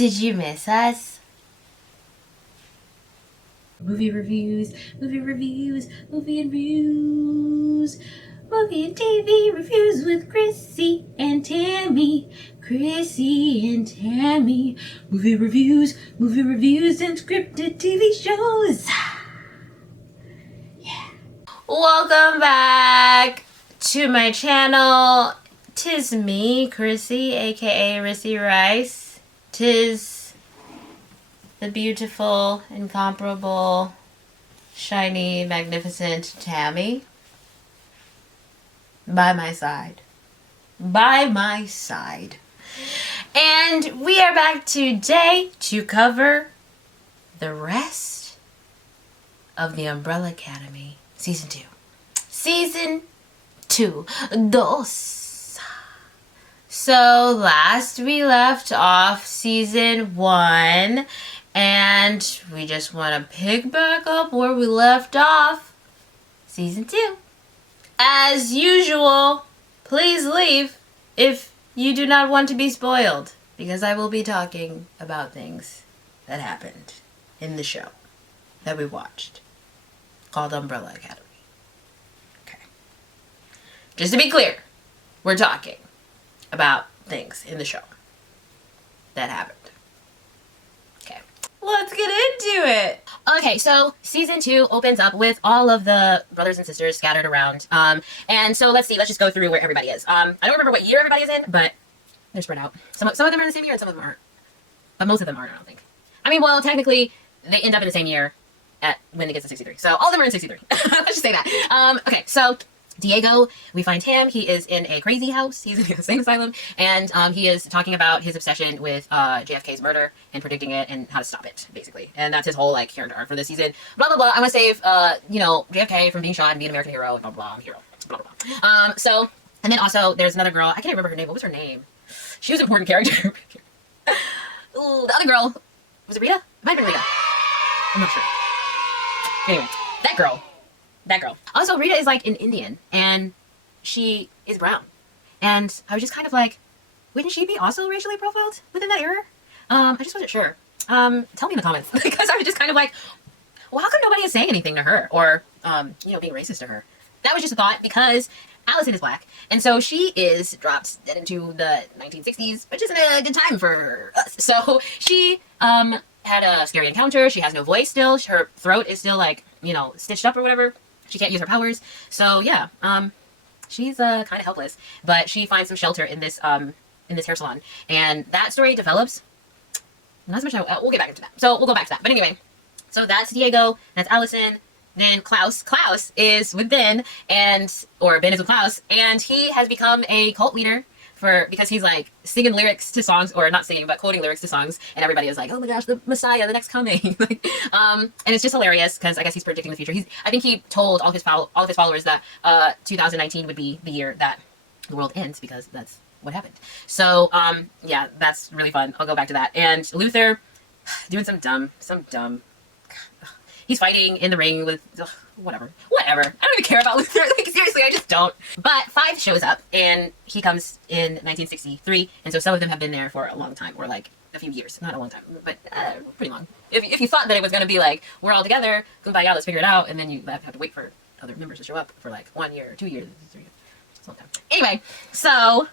Did you miss us? Movie reviews, movie reviews, movie and reviews, movie and TV reviews with Chrissy and Tammie. Chrissy and Tammie. Movie reviews, and scripted TV shows. Yeah. Welcome back to my channel. Tis me, Chrissy, aka Rissy Rice. Tis the beautiful, incomparable, shiny, magnificent Tammie. By my side. By my side. And we are back today to cover the rest of the Umbrella Academy Season 2. Season 2. Dos. So last we left off Season 1, and we just want to pick back up where we left off Season 2. As usual, please leave if you do not want to be spoiled, because I will be talking about things that happened in the show that we watched called Umbrella Academy. Okay. Just to be clear, we're talking about things in the show that happened. Okay. Let's get into it. Okay, so Season 2 opens up with all of the brothers and sisters scattered around. And so let's just go through where everybody is. I don't remember what year everybody is in, but they're spread out. Some of them are in the same year and some of them aren't. But most of them aren't, I don't think. I mean, well, technically, they end up in the same year when it gets to 63. So all of them are in 63. Let's just say that. Okay, so Diego, we find him. He is in a crazy house. He's in a insane asylum. And he is talking about his obsession with JFK's murder and predicting it and how to stop it, basically. And that's his whole, like, character arc for this season. Blah, blah, blah. I want to save, JFK from being shot and being an American hero and blah, blah, blah. I'm a hero. Blah, blah, blah. And then also, there's another girl. I can't remember her name. What was her name? She was an important character. Ooh, the other girl. Was it Rita? It might have been Rita. I'm not sure. Anyway, that girl. Also, Rita is like an Indian, and she is brown. And I was just kind of like, wouldn't she be also racially profiled within that era? I just wasn't sure. Tell me in the comments, because I was just kind of like, well, how come nobody is saying anything to her, or being racist to her? That was just a thought, because Allison is black, and so she is dropped dead into the 1960s, which isn't a good time for us. So she had a scary encounter. She has no voice still. Her throat is still like, stitched up or whatever. She can't use her powers. So yeah, she's kind of helpless, but she finds some shelter in this hair salon, and that story develops. Not so much. We'll get back into that. So we'll go back to that. But anyway, so that's Diego. That's Allison. Then Klaus. Klaus is with Ben, or Ben is with Klaus, and he has become a cult leader because he's like singing lyrics to songs, or not singing, but quoting lyrics to songs, and everybody is like, "Oh my gosh, the Messiah, the next coming!" And it's just hilarious because I guess he's predicting the future. I think he told all of his followers that 2019 would be the year that the world ends, because that's what happened. So yeah, that's really fun. I'll go back to that. And Luther doing some dumb. He's fighting in the ring with whatever. I don't even care about Luther. Like, seriously, I just don't. But Five shows up, and he comes in 1963, and so some of them have been there for a long time, or like a few years. Not a long time, but pretty long. If you thought that it was going to be like, we're all together, kumbaya, let's figure it out, and then you have to wait for other members to show up for like 1 year, 2 years, 3 years. It's a long time. Anyway, so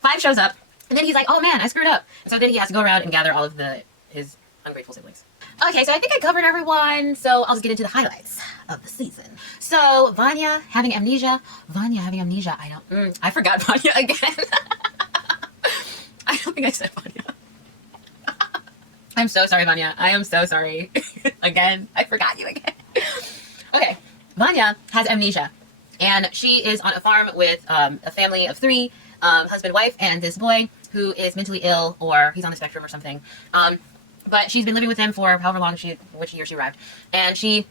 Five shows up, and then he's like, oh man, I screwed up. And so then he has to go around and gather all of his ungrateful siblings. Okay, so I think I covered everyone, so I'll just get into the highlights of the season. So, Vanya having amnesia. I forgot Vanya again. I don't think I said Vanya. I'm so sorry, Vanya. I am so sorry. Again, I forgot you again. Okay, Vanya has amnesia, and she is on a farm with a family of 3, husband, wife, and this boy who is mentally ill, or he's on the spectrum or something. But she's been living with him for however long which year she arrived. And she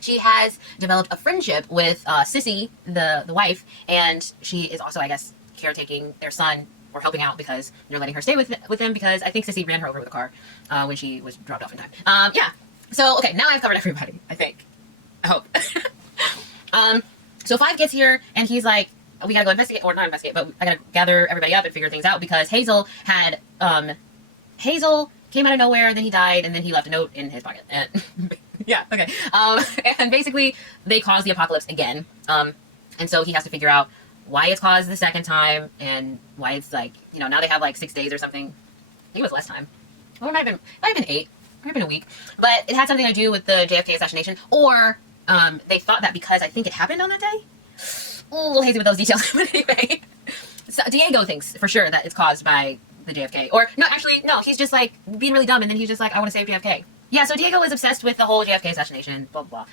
has developed a friendship with Sissy, the wife, and she is also, I guess, caretaking their son, or helping out, because they're letting her stay with them, because I think Sissy ran her over with a car when she was dropped off in time. Yeah. So, okay, now I've covered everybody, I think. I hope. So Five gets here, and he's like, we gotta go investigate, or not investigate, but I gotta gather everybody up and figure things out, because Hazel came out of nowhere, then he died, and then he left a note in his pocket. And yeah, okay. And basically, they caused the apocalypse again. And so he has to figure out why it's caused the second time, and why it's like, you know, now they have like 6 days or something. I think it was less time. Well, it might have been 8. It might have been a week. But it had something to do with the JFK assassination, or they thought that because I think it happened on that day. A little hazy with those details, but anyway. So Diego thinks for sure that it's caused by the JFK. Or, no, actually, no, he's just like being really dumb, and then he's just like, I want to save JFK. Yeah, so Diego is obsessed with the whole JFK assassination, blah, blah, blah.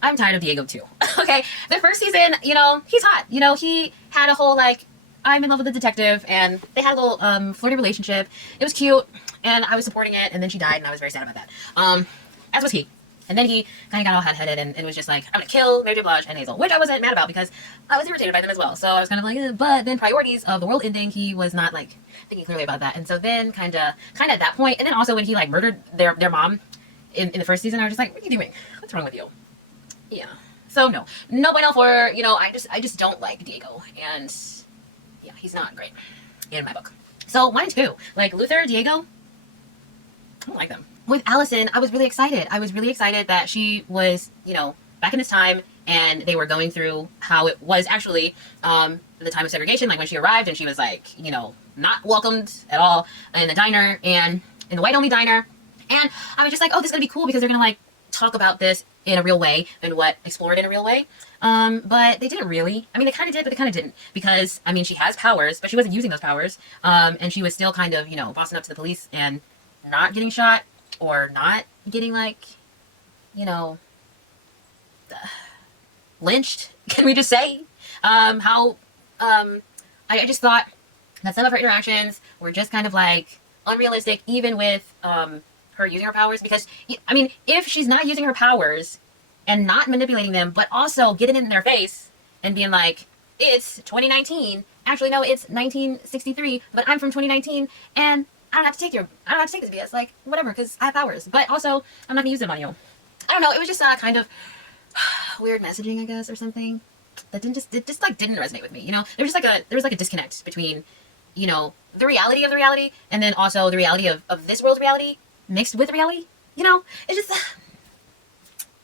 I'm tired of Diego too. Okay, the first season, you know, he's hot. You know, he had a whole, like, I'm in love with the detective, and they had a little flirty relationship. It was cute, and I was supporting it, and then she died, and I was very sad about that. As was he. And then he kind of got all hot-headed and was just like, I'm going to kill Mary J. Blige and Hazel, which I wasn't mad about because I was irritated by them as well. So I was kind of like, but then priorities of the world ending, he was not, like, thinking clearly about that. And so then kind of at that point, and then also when he, like, murdered their mom in the first season, I was just like, what are you doing? What's wrong with you? Yeah. So no bueno for, you know, I just don't like Diego. And yeah, he's not great in my book. So 1 and 2, like Luther, Diego, I don't like them. With Allison, I was really excited. I was really excited that she was, you know, back in this time, and they were going through how it was actually the time of segregation, like when she arrived and she was like, you know, not welcomed at all in the diner, and in the white-only diner. And I was just like, oh, this is going to be cool because they're going to, like, talk about this in a real way and explore it in a real way. But they didn't really. I mean, they kind of did, but they kind of didn't. Because, I mean, she has powers, but she wasn't using those powers. And she was still kind of, you know, bossing up to the police and not getting shot. Or not getting, like, you know, lynched, can we just say? I just thought that some of her interactions were just kind of, like, unrealistic, even with her using her powers. Because, I mean, if she's not using her powers and not manipulating them, but also getting in their face and being like, it's 2019, actually, no, it's 1963, but I'm from 2019, and I don't have to take this BS, like, whatever, because I have powers. But also, I'm not going to use them on you. I don't know, it was just kind of weird messaging, I guess, or something. That didn't resonate with me, you know? There was like a disconnect between, you know, the reality of the reality, and then also the reality of this world's reality mixed with reality, you know? It's just,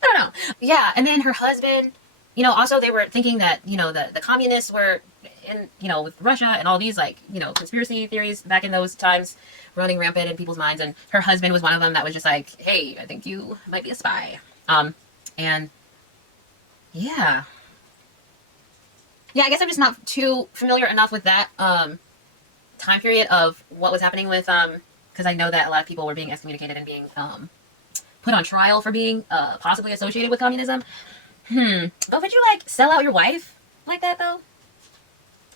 I don't know. Yeah, and then her husband, you know, also they were thinking that, you know, the communists were in, you know, with Russia and all these, like, you know, conspiracy theories back in those times running rampant in people's minds, and her husband was one of them that was just like, hey, I think you might be a spy. And yeah, I guess I'm just not too familiar enough with that time period of what was happening with because I know that a lot of people were being excommunicated and being put on trial for being possibly associated with communism. But would you, like, sell out your wife like that, though?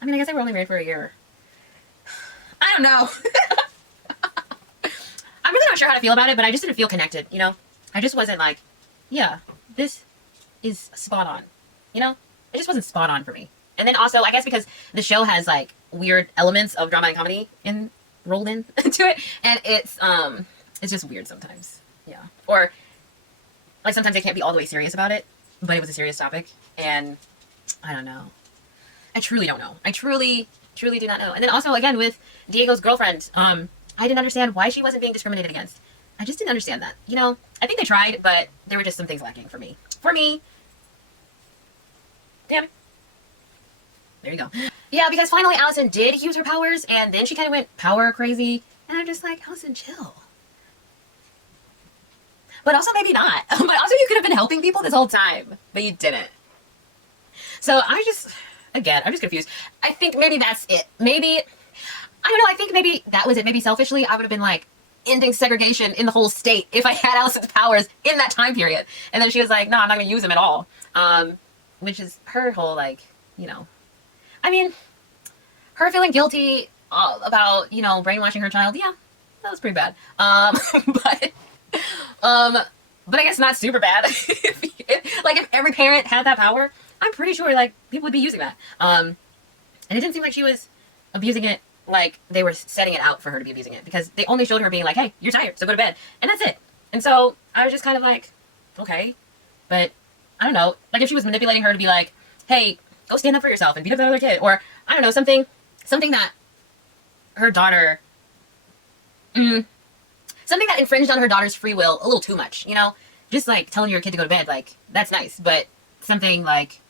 I mean, I guess they were only married for a year. I don't know. I'm really not sure how to feel about it, but I just didn't feel connected, you know? I just wasn't like, yeah, this is spot on, you know? It just wasn't spot on for me. And then also, I guess because the show has, like, weird elements of drama and comedy rolled into it, and it's just weird sometimes. Yeah. Or, like, sometimes they can't be all the way serious about it, but it was a serious topic, and I don't know. I truly don't know. I truly do not know. And then also, again, with Diego's girlfriend, I didn't understand why she wasn't being discriminated against. I just didn't understand that. You know, I think they tried, but there were just some things lacking for me. Damn. There you go. Yeah, because finally Allison did use her powers, and then she kind of went power crazy, and I'm just like, Allison, chill. But also maybe not. But also you could have been helping people this whole time, but you didn't. So I'm just confused. I think maybe that's it. Maybe, I don't know, I think maybe that was it. Maybe selfishly, I would have been like, ending segregation in the whole state if I had Allison's powers in that time period. And then she was like, no, I'm not going to use them at all. Which is her whole, like, you know, I mean, her feeling guilty about, you know, brainwashing her child. Yeah, that was pretty bad. But I guess not super bad. If every parent had that power, I'm pretty sure, like, people would be using that. And it didn't seem like she was abusing it like they were setting it out for her to be abusing it, because they only showed her being like, hey, you're tired, so go to bed. And that's it. And so I was just kind of like, okay. But I don't know. Like, if she was manipulating her to be like, hey, go stand up for yourself and beat up that other kid. Or, I don't know, something that her daughter, something that infringed on her daughter's free will a little too much, you know? Just like telling your kid to go to bed, like, that's nice, but something like,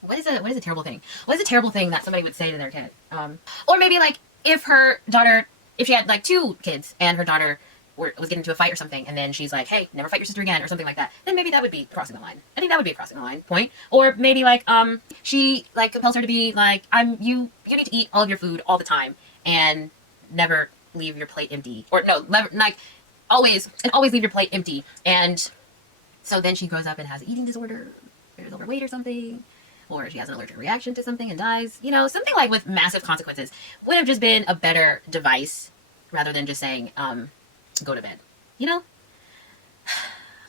what is a terrible thing? What is a terrible thing that somebody would say to their kid? Or maybe like if her daughter, if she had like 2 kids and her daughter was getting into a fight or something, and then she's like, hey, never fight your sister again, or something like that, then maybe that would be crossing the line. I think that would be a crossing the line point. Or maybe like, she like compels her to be like, you need to eat all of your food all the time and never leave your plate empty. Or no, never, like always leave your plate empty. And so then she grows up and has an eating disorder, or is overweight or something, or she has an allergic reaction to something and dies. You know, something like with massive consequences would have just been a better device rather than just saying, go to bed. You know?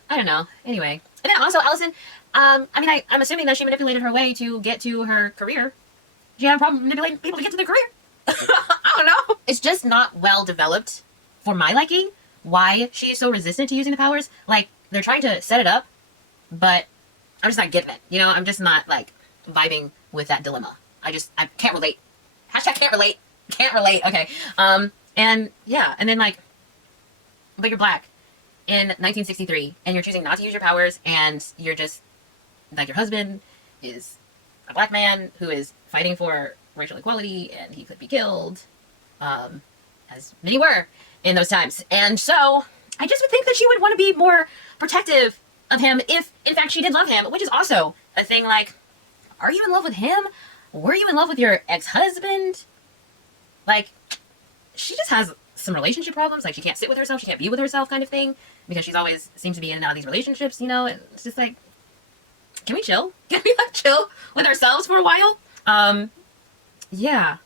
I don't know. Anyway. And then also Allison, I'm assuming that she manipulated her way to get to her career. She had a problem manipulating people to get to their career. I don't know. It's just not well developed for my liking why she is so resistant to using the powers. Like, they're trying to set it up, but I'm just not getting it. You know, I'm just not like vibing with that dilemma. I can't relate. Hashtag can't relate. Can't relate. Okay. And yeah, and then like, but you're black in 1963 and you're choosing not to use your powers, and you're just like, your husband is a black man who is fighting for racial equality and he could be killed, as many were in those times. And so I just would think that she would want to be more protective of him if in fact she did love him, which is also a thing. Like, are you in love with him? Were you in love with your ex-husband? Like, she just has some relationship problems. Like, she can't sit with herself, she can't be with herself, kind of thing, because she's always seems to be in and out of these relationships, you know. It's just like, can we chill? Can we like chill with ourselves for a while? Yeah.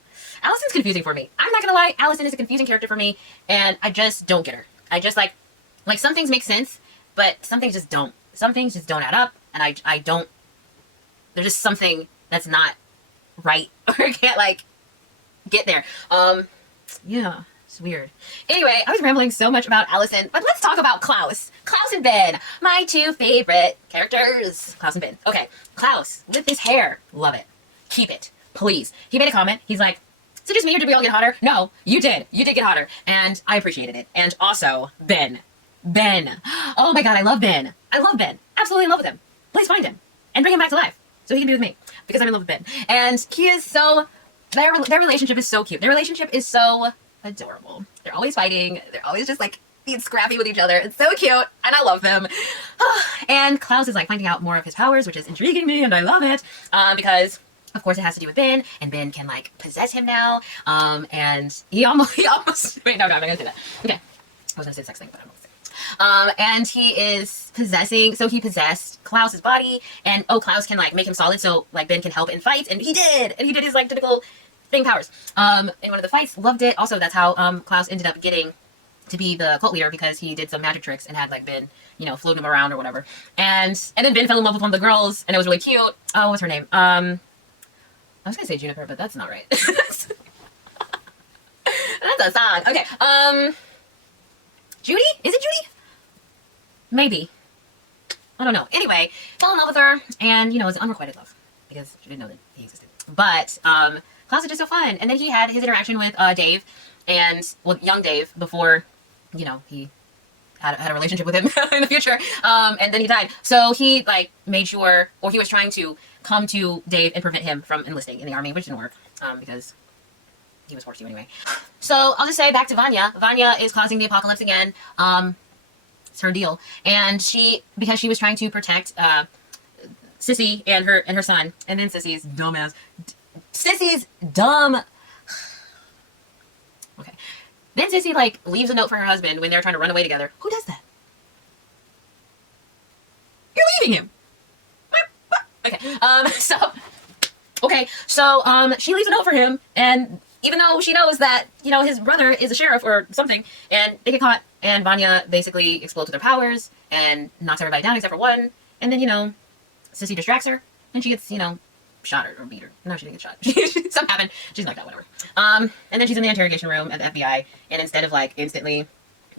Allison's confusing for me. I'm not gonna lie, Allison is a confusing character for me, and I just don't get her. I just like some things make sense, but some things just don't. Some things just don't add up, and I don't, there's just something that's not right, or I can't like get there. Yeah, it's weird. Anyway, I was rambling so much about Allison, but let's talk about Klaus. Klaus and Ben, my 2 favorite characters. Klaus and Ben. Okay, Klaus with his hair, love it. Keep it, please. He made a comment. He's like, "So just me, or did we all get hotter?" No, you did. You did get hotter, and I appreciated it. And also Ben. Oh my god, I love Ben. I love Ben. Absolutely in love with him. Please find him and bring him back to life so he can be with me, because I'm in love with Ben. And he is so, their relationship is so cute. Their relationship is so adorable. They're always fighting. They're always just like being scrappy with each other. It's so cute, and I love them. And Klaus is like finding out more of his powers, which is intriguing me, and I love it, because of course it has to do with Ben, and Ben can like possess him now. And he almost wait, no, I'm not gonna say that. Okay, I was gonna say the sex thing, but I'm not gonna say it. And he is possessing, so he possessed Klaus's body, and Klaus can like make him solid, so like Ben can help in fights, and he did his like typical thing powers in one of the fights. Loved it. Also, that's how Klaus ended up getting to be the cult leader, because he did some magic tricks and had like Ben, you know, float him around or whatever. And then Ben fell in love with one of the girls, and it was really cute. Oh, what's her name? I was gonna say Juniper, but that's not right. That's a song. Okay. Judy? Is it Judy? Maybe. I don't know. Anyway, fell in love with her, and you know, it was an unrequited love, because she didn't know that he existed. But Klaus is just so fun. And then he had his interaction with Dave, and well, young Dave, before, you know, he had a relationship with him in the future, and then he died. So he like made sure, or he was trying to come to Dave and prevent him from enlisting in the army, which didn't work, because he was forced to anyway. So I'll just say back to Vanya. Vanya is causing the apocalypse again. It's her deal, and because she was trying to protect Sissy and her son, and then Sissy's dumbass. Sissy's dumb. Okay. Then Sissy like leaves a note for her husband when they're trying to run away together. Who does that? You're leaving him. Okay. So she leaves a note for him, and even though she knows that, you know, his brother is a sheriff or something, and they get caught, and Vanya basically explodes with her powers and knocks everybody down except for one, and then, you know, Sissy distracts her, and she gets, you know, shot or beat her. No, she didn't get shot. Something happened. She's knocked out, whatever. And then she's in the interrogation room at the FBI, and instead of like instantly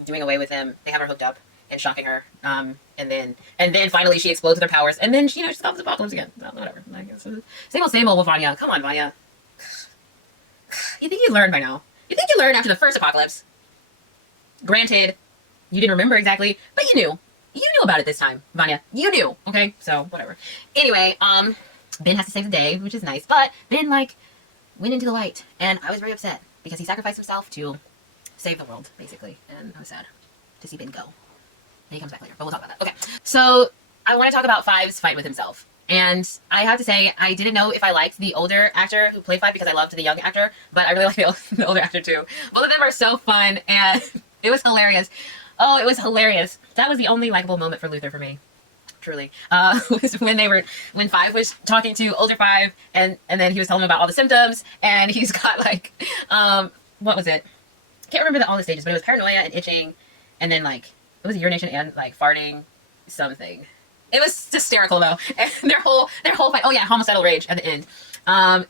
doing away with him, they have her hooked up and shocking her. And then finally she explodes with her powers, and then she, you know, she stops the apocalypse again. Well, whatever. I guess same old with Vanya. Come on, Vanya. You think you learned by now? You think you learned after the first apocalypse? Granted, you didn't remember exactly, but you knew. You knew about it this time, Vanya. You knew, okay? So, whatever. Anyway, Ben has to save the day, which is nice, but Ben, like, went into the light, and I was very upset because he sacrificed himself to save the world, basically, and I was sad to see Ben go. And he comes back later, but we'll talk about that. Okay, so I want to talk about Five's fight with himself. And I have to say, I didn't know if I liked the older actor who played Five because I loved the young actor, but I really like the older actor too. Both of them are so fun, and it was hilarious. Oh, it was hilarious. That was the only likable moment for Luther for me. Truly. Was when Five was talking to older Five, and then he was telling him about all the symptoms, and he's got like, what was it? Can't remember all the stages, but it was paranoia and itching, and then like, it was urination and like farting, something. It was hysterical though. And their whole fight, oh yeah, homicidal rage at the end.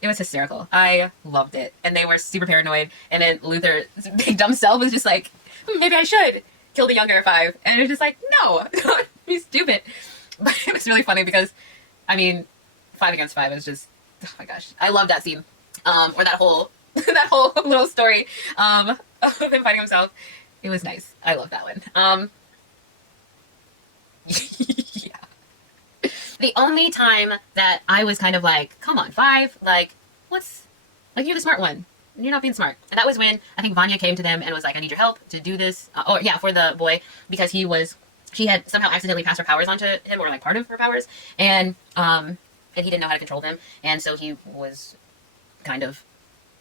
It was hysterical. I loved it. And they were super paranoid, and then Luther's big dumb self was just like, maybe I should kill the younger Five. And it was just like, no, he's stupid. But it was really funny because, I mean, 5 against 5 is just, oh my gosh. I love that scene. Or that whole little story of him fighting himself. It was nice. I love that one. Yeah. The only time that I was kind of like, come on, Five, like, you're the smart one. You're not being smart. And that was when I think Vanya came to them and was like, I need your help to do this. For the boy, because she had somehow accidentally passed her powers onto him, or like part of her powers. And he didn't know how to control them. And so he was kind of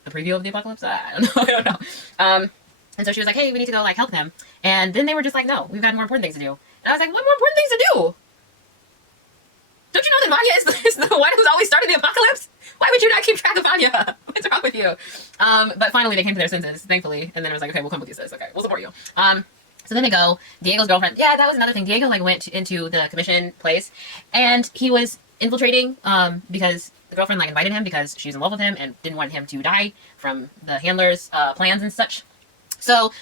a preview of the apocalypse. I don't know. And so she was like, hey, we need to go like help them. And then they were just like, no, we've got more important things to do. And I was like, what more important things to do? Don't you know that Vanya is the one who's always started the apocalypse? Why would you not keep track of Vanya? What's wrong with you? But finally they came to their senses, thankfully. And then it was like, okay, we'll come with you, sis. Okay, we'll support you. So then they go. Diego's girlfriend. Yeah, that was another thing. Diego like went into the commission place, and he was infiltrating because the girlfriend like invited him because she's in love with him and didn't want him to die from the handler's plans and such. So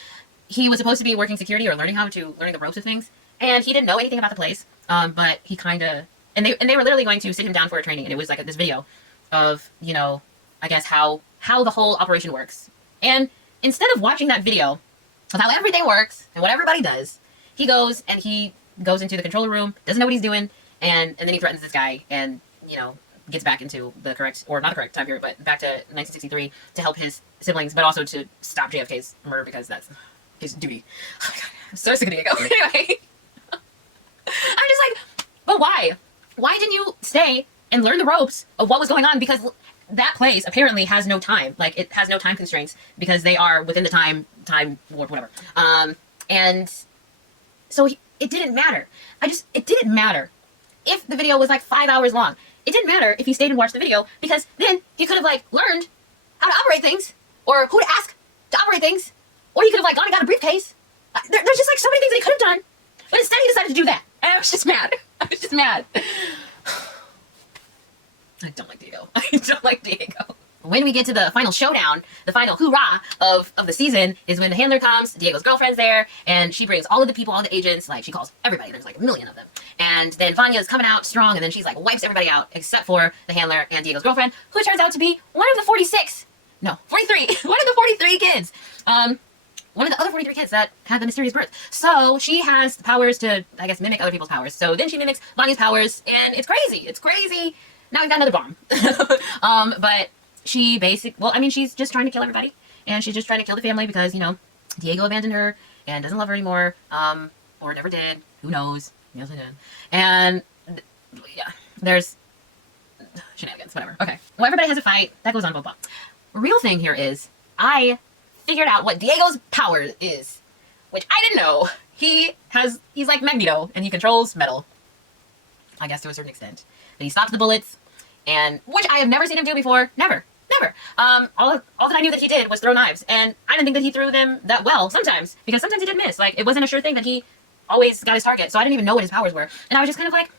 he was supposed to be working security or learning the ropes of things, and he didn't know anything about the place. But he kind of and they were literally going to sit him down for a training, and it was like this video of, you know, I guess how the whole operation works. And instead of watching that video of how everything works and what everybody does, he goes into the controller room, doesn't know what he's doing, and then he threatens this guy, and, you know, gets back into the correct, or not the correct time period, but back to 1963 to help his siblings, but also to stop JFK's murder because that's his duty. Oh my god, I'm so sick of Diego. Anyway, I'm just like, but why? Why didn't you stay and learn the ropes of what was going on? Because that place apparently has no time. Like, it has no time constraints because they are within the time or whatever. And so it didn't matter. It didn't matter if the video was like 5 hours long. It didn't matter if he stayed and watched the video, because then he could have like learned how to operate things, or who to ask to operate things, or he could have like gone and got a briefcase. There's just like so many things that he could have done, but instead he decided to do that. And I was just mad. I was just mad. I don't like Diego. I don't like Diego. When we get to the final showdown, the final hoorah of the season is when the handler comes, Diego's girlfriend's there, and she brings all of the people, all the agents, like she calls everybody, there's like a million of them. And then Vanya's coming out strong, and then she's like wipes everybody out except for the handler and Diego's girlfriend, who turns out to be one of the 43, one of the 43 kids. One of the other 43 kids that had the mysterious birth. So she has the powers to, I guess, mimic other people's powers. So then she mimics Vanya's powers, and it's crazy. It's crazy. Now we've got another bomb. But she she's just trying to kill everybody. And she's just trying to kill the family because, you know, Diego abandoned her and doesn't love her anymore. Or never did. Who knows? Yes, I did. And, yeah, there's shenanigans, whatever. Okay. Well, everybody has a fight. That goes on, blah, blah. Real thing here is, I figured out what Diego's power is, which I didn't know. He's like Magneto, and he controls metal. I guess to a certain extent. But he stops the bullets, and which I have never seen him do before. Never. All that I knew that he did was throw knives, and I didn't think that he threw them that well sometimes, because sometimes he did miss. Like, it wasn't a sure thing that he always got his target, so I didn't even know what his powers were. And I was just kind of like,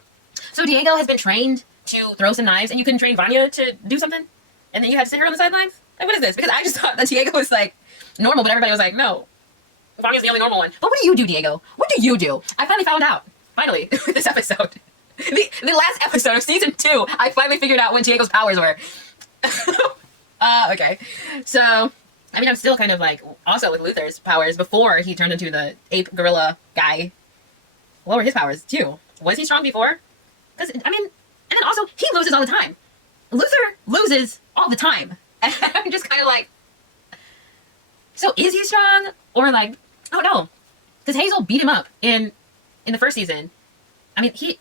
so Diego has been trained to throw some knives, and you couldn't train Vanya to do something? And then you had to sit her on the sidelines? Like, what is this? Because I just thought that Diego was like normal, but everybody was like, no, Vanya's the only normal one. But what do you do, Diego? What do you do? I finally found out. Finally, with this episode. The last episode of season 2, I finally figured out what Diego's powers were. Okay. So, I mean, I'm still kind of like, also with Luther's powers, before he turned into the ape gorilla guy, what were his powers too? Was he strong before? Because, I mean, and then also, he loses all the time. Luther loses all the time. And I'm just kind of like, so is he strong? Or like, I don't know. Because Hazel beat him up in the first season. I mean, he...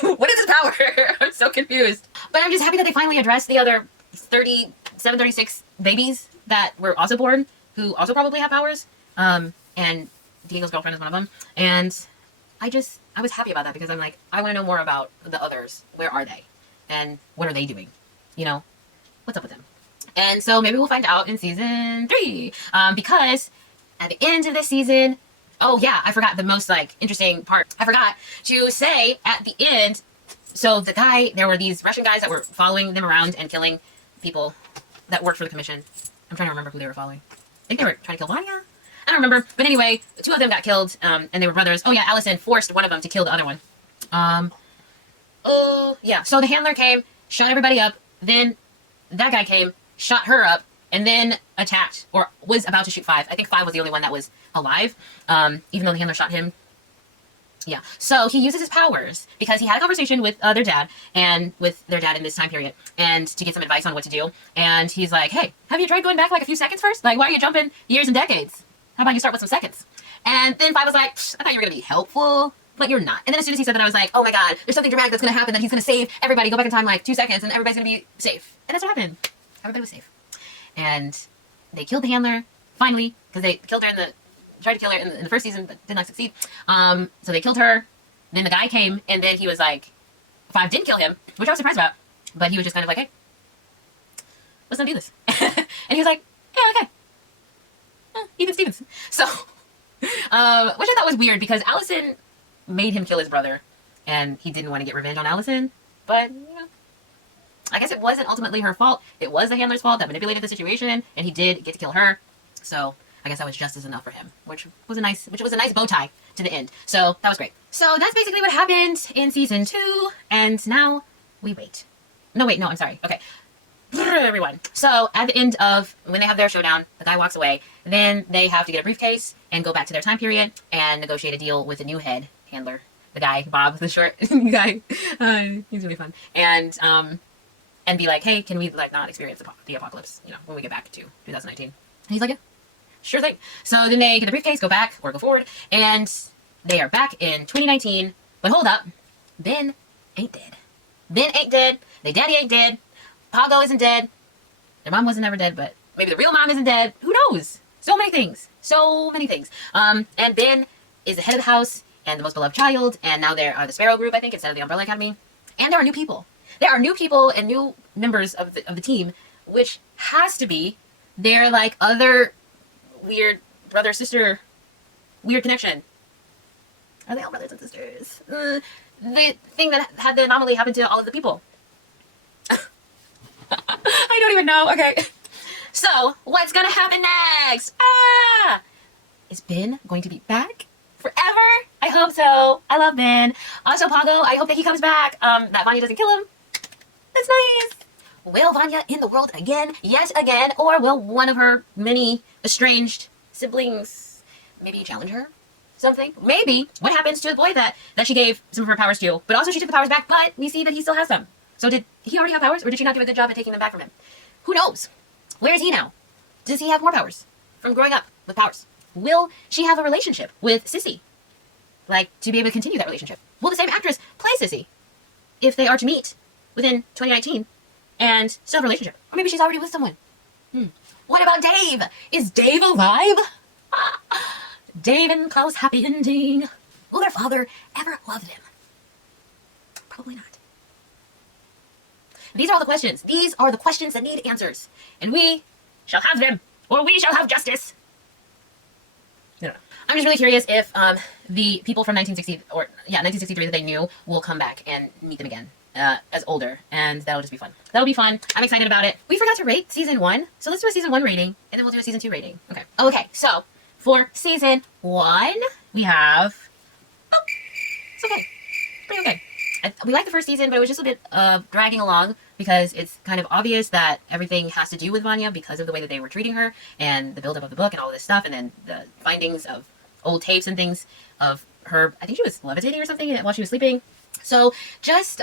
what is his power? I'm so confused. But I'm just happy that they finally addressed the other 37, 36 babies that were also born, who also probably have powers. And Diego's girlfriend is one of them. And I was happy about that because I'm like, I want to know more about the others. Where are they? And what are they doing? You know, what's up with them? And so maybe we'll find out in season 3. Because at the end of this season, oh yeah, I forgot the most like interesting part. I forgot to say at the end, so the guy, there were these Russian guys that were following them around and killing people that worked for the commission. I'm trying to remember who they were following. I think they were trying to kill Vanya. I don't remember. But anyway, 2 of them got killed, and they were brothers. Oh yeah, Allison forced one of them to kill the other one. Oh yeah, so the handler came, shot everybody up, then that guy came, shot her up, and then attacked, or was about to shoot 5. I think 5 was the only one that was alive, even though the handler shot him. Yeah, so he uses his powers because he had a conversation with their dad, and with their dad in this time period, and to get some advice on what to do. And he's like, hey, have you tried going back like a few seconds first? Like, why are you jumping years and decades? How about you start with some seconds? And then 5 was like, I thought you were going to be helpful, but you're not. And then as soon as he said that, I was like, oh my god, there's something dramatic that's going to happen, that he's going to save everybody, go back in time like 2 seconds, and everybody's going to be safe. And that's what happened. Everybody was safe. And they killed the handler, finally, because they killed her tried to kill her in the first season, but did not succeed. So they killed her. Then the guy came, and then he was like, 5 didn't kill him, which I was surprised about. But he was just kind of like, hey, let's not do this. And he was like, yeah, okay. Ethan Stevens. So, which I thought was weird, because Allison made him kill his brother, and he didn't want to get revenge on Allison. But, you know, I guess it wasn't ultimately her fault. It was the handler's fault that manipulated the situation, and he did get to kill her. So I guess that was justice enough for him, which was a nice bow tie to the end. So that was great. So that's basically what happened in season 2, and now we wait. No, I'm sorry. Okay. Everyone. So at the end of when they have their showdown, the guy walks away. Then they have to get a briefcase and go back to their time period and negotiate a deal with the new head handler, the guy Bob, the short guy. He's really fun. And be like, hey, can we like not experience the apocalypse? You know, when we get back to 2019. And he's like, yeah, sure thing. So then they get the briefcase, go back or go forward, and they are back in 2019. But hold up, Ben ain't dead. Ben ain't dead. Their daddy ain't dead. Pago isn't dead. Their mom wasn't ever dead, but maybe the real mom isn't dead. Who knows? So many things. So many things. And Ben is the head of the house and the most beloved child, and now they are the Sparrow group, I think, instead of the Umbrella Academy. And there are new people. There are new people and new members of the team, which has to be their like other weird brother sister weird connection. Are they all brothers and sisters? The thing that had the anomaly happen to all of the people. I don't even know. Okay. So, what's gonna happen next? Is Ben going to be back forever? I hope so. I love Ben. Also, Pago, I hope that he comes back. That Vanya doesn't kill him. That's nice. Will Vanya end the world again? Yet again? Or will one of her many estranged siblings maybe challenge her? Something? Maybe. What happens to the boy that she gave some of her powers to? But also she took the powers back, but we see that he still has some. So did he already have powers, or did she not do a good job at taking them back from him? Who knows? Where is he now? Does he have more powers from growing up with powers? Will she have a relationship with Sissy? Like, to be able to continue that relationship? Will the same actress play Sissy if they are to meet within 2019 and still have a relationship? Or maybe she's already with someone. What about Dave? Is Dave alive? Dave and Klaus happy ending. Will their father ever love them? Probably not. These are all the questions. These are the questions that need answers. And we shall have them. Or we shall have justice. I don't know. I'm just really curious if the people from 1963 that they knew will come back and meet them again as older. And that'll just be fun. That'll be fun. I'm excited about it. We forgot to rate season 1. So let's do a season 1 rating. And then we'll do a season 2 rating. Okay. Okay. So for season 1, we have... it's okay. Pretty okay. We liked the first season, but it was just a bit dragging along because it's kind of obvious that everything has to do with Vanya because of the way that they were treating her and the buildup of the book and all of this stuff, and then the findings of old tapes and things of her. I think she was levitating or something while she was sleeping. So just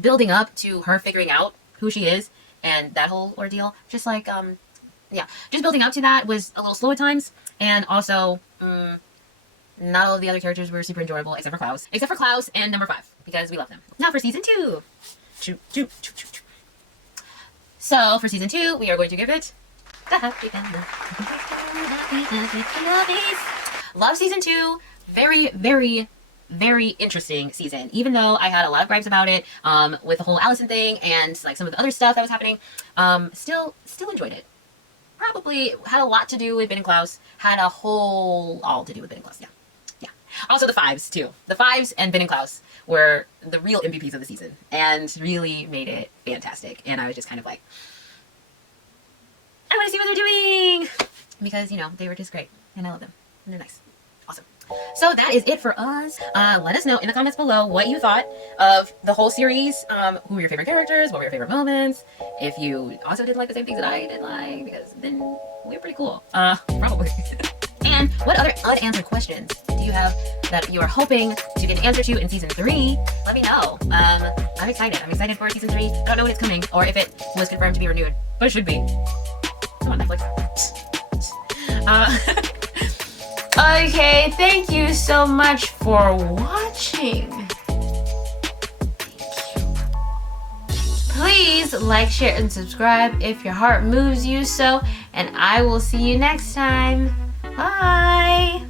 building up to her figuring out who she is and that whole ordeal, just like yeah, just building up to that was a little slow at times, and also not all of the other characters were super enjoyable except for Klaus and number 5, because we love them. Now for season 2. So for season 2, we are going to give it the happy ending. Love season 2. Very, very, very interesting season. Even though I had a lot of gripes about it, with the whole Allison thing and like some of the other stuff that was happening, still enjoyed it. Probably had a lot to do with Ben and Klaus. Had a whole all to do with Ben and Klaus. Yeah. Also the 5s too. The 5s and Ben and Klaus were the real MVPs of the season and really made it fantastic. And I was just kind of like, I want to see what they're doing, because, you know, they were just great and I love them and they're nice. Awesome. So that is it for us. Let us know in the comments below what you thought of the whole series. Who were your favorite characters? What were your favorite moments? If you also didn't like the same things that I did like, because then we're pretty cool. Probably. And what other unanswered questions do you have that you are hoping to get an answer to in season 3? Let me know. I'm excited. I'm excited for season 3. I don't know when it's coming or if it was confirmed to be renewed, but it should be. Come on, Netflix. Okay, thank you so much for watching. Please like, share, and subscribe if your heart moves you so, and I will see you next time. Bye!